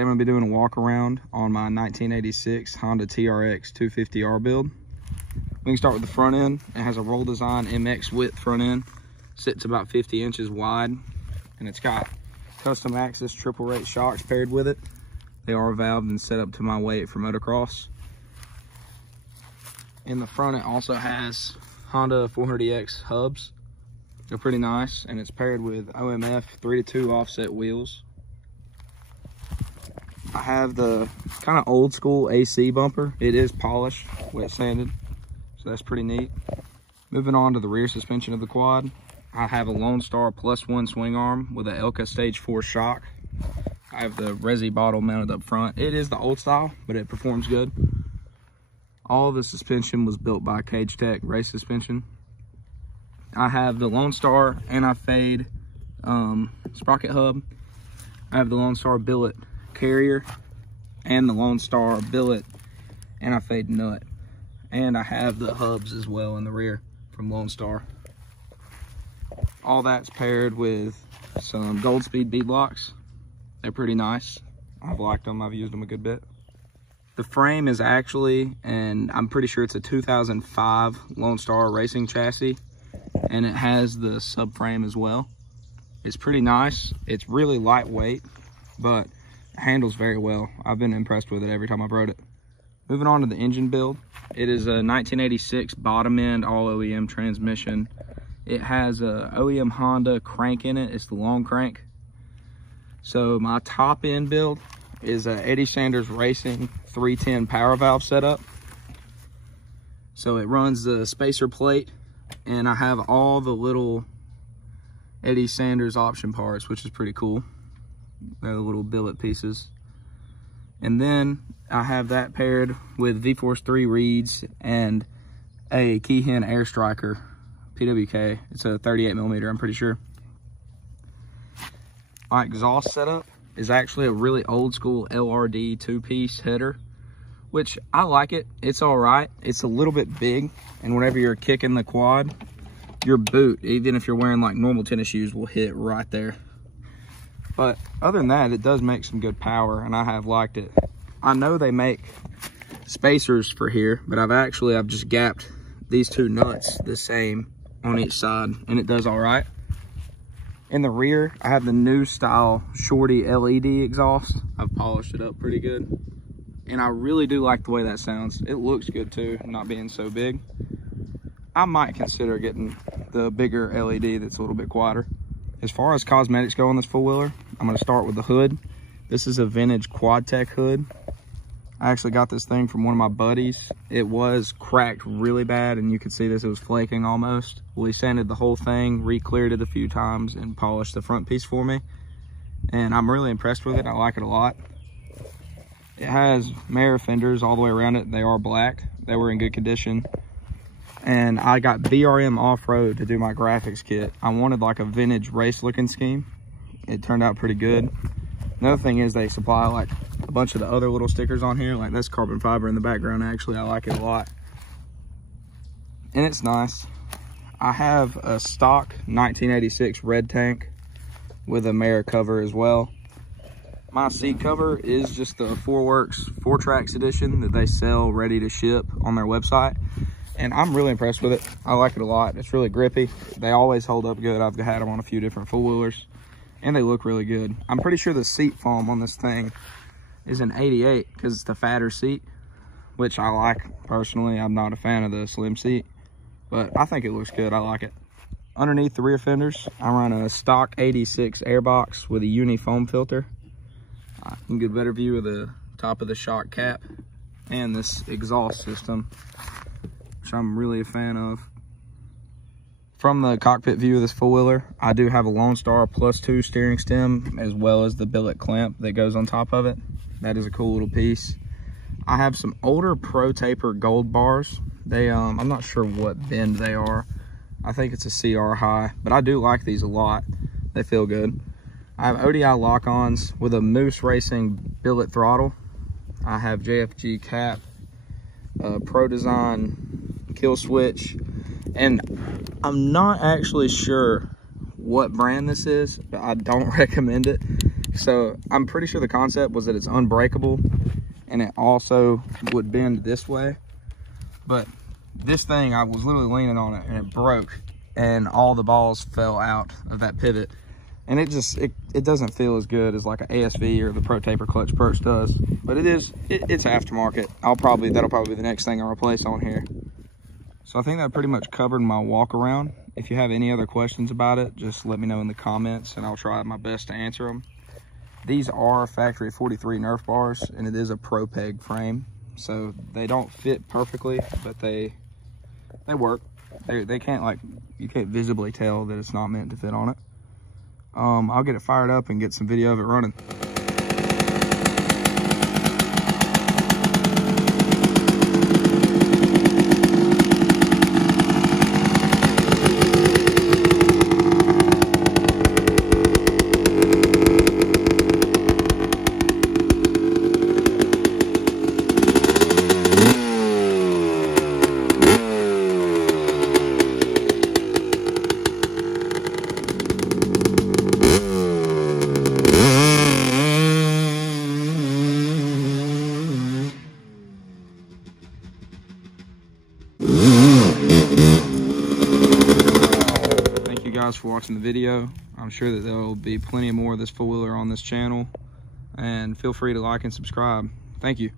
Today I'm going to be doing a walk around on my 1986 Honda TRX 250r build. We can start with the front end. It has a roll design MX width front end. Sits about 50 inches wide, and it's got custom axis triple rate shocks paired with it. They are valved and set up to my weight for motocross. In the front, it also has Honda 400EX hubs. They're pretty nice, and it's paired with OMF 3-2 offset wheels. I have the kind of old school AC bumper. It is polished, wet sanded, so that's pretty neat. Moving on to the rear suspension of the quad, I have a Lonestar +1 swing arm with a Elka Stage 4 shock. I have the resi bottle mounted up front. It is the old style, but it performs good. All the suspension was built by Cage Tech race suspension. I have the Lonestar anti-fade sprocket hub. I have the Lonestar billet carrier and the Lonestar billet anti-fade nut. And I have the hubs as well in the rear from Lonestar. All that's paired with some Gold Speed bead locks. They're pretty nice. I've liked them. I've used them a good bit. The frame is actually, and I'm pretty sure it's a 2005 Lonestar racing chassis, and it has the subframe as well. It's pretty nice. It's really lightweight, but it handles very well. I've been impressed with it every time I've rode it. Moving on to the engine build. It is a 1986 bottom end all OEM transmission. It has a OEM Honda crank in it. It's the long crank. So my top end build is a Eddie Sanders Racing 310 power valve setup. So it runs the spacer plate, and I have all the little Eddie Sanders option parts, which is pretty cool. They're the little billet pieces. And then I have that paired with V-Force 3 reeds and a Keyhen Air Striker PWK. It's a 38mm, I'm pretty sure. My exhaust setup is actually a really old school LRD 2-piece header, which I like it. It's all right. It's a little bit big, and whenever you're kicking the quad, your boot, even if you're wearing like normal tennis shoes, will hit right there. But other than that, it does make some good power, and I have liked it. I know they make spacers for here, but I've just gapped these two nuts the same on each side, and it does all right. In the rear, I have the new style Shorty LED exhaust. I've polished it up pretty good, and I really do like the way that sounds. It looks good too, not being so big. I might consider getting the bigger LED that's a little bit quieter. As far as cosmetics go on this four-wheeler, I'm gonna start with the hood. This is a vintage Quad Tech hood. I actually got this thing from one of my buddies. It was cracked really bad, and you could see this, it was flaking almost. Well, he sanded the whole thing, re-cleared it a few times, and polished the front piece for me. And I'm really impressed with it. I like it a lot. It has mirror fenders all the way around it. They are black. They were in good condition. And I got BRM Off-Road to do my graphics kit. I wanted like a vintage race looking scheme. It turned out pretty good. Another thing is they supply like a bunch of the other little stickers on here, like this carbon fiber in the background. Actually, I like it a lot, and it's nice. I have a stock 1986 red tank with a mirror cover as well. My seat cover is just the 4Works 4Tracks edition that they sell ready to ship on their website, and I'm really impressed with it. I like it a lot. It's really grippy. They always hold up good. I've had them on a few different four-wheelers, and they look really good. I'm pretty sure the seat foam on this thing is an 88 because it's the fatter seat, which I like personally. I'm not a fan of the slim seat, but I think it looks good. I like it. Underneath the rear fenders, I run a stock 86 airbox with a uni foam filter. You can get a better view of the top of the shock cap and this exhaust system, which I'm really a fan of. From the cockpit view of this four-wheeler, I do have a Lonestar +2 steering stem, as well as the billet clamp that goes on top of it. That is a cool little piece. I have some older Pro Taper gold bars. They, I'm not sure what bend they are. I think it's a CR high, but I do like these a lot. They feel good. I have ODI lock-ons with a Moose Racing billet throttle. I have JFG cap, Pro Design kill switch, and I'm not actually sure what brand this is, but I don't recommend it. So I'm pretty sure the concept was that it's unbreakable and it also would bend this way. But this thing, I was literally leaning on it and it broke and all the balls fell out of that pivot. And it doesn't feel as good as like an ASV or the Pro Taper Clutch Perch does. But it's aftermarket. That'll probably be the next thing I'll replace on here. So I think that pretty much covered my walk around. If you have any other questions about it, just let me know in the comments and I'll try my best to answer them. These are factory 43 Nerf bars and it is a Pro Peg frame. So they don't fit perfectly, but they work. They can't, like, you can't visibly tell that it's not meant to fit on it. I'll get it fired up and get some video of it running. Thank you guys for watching the video. I'm sure that there will be plenty more of this four-wheeler on this channel, and feel free to like and subscribe. Thank you.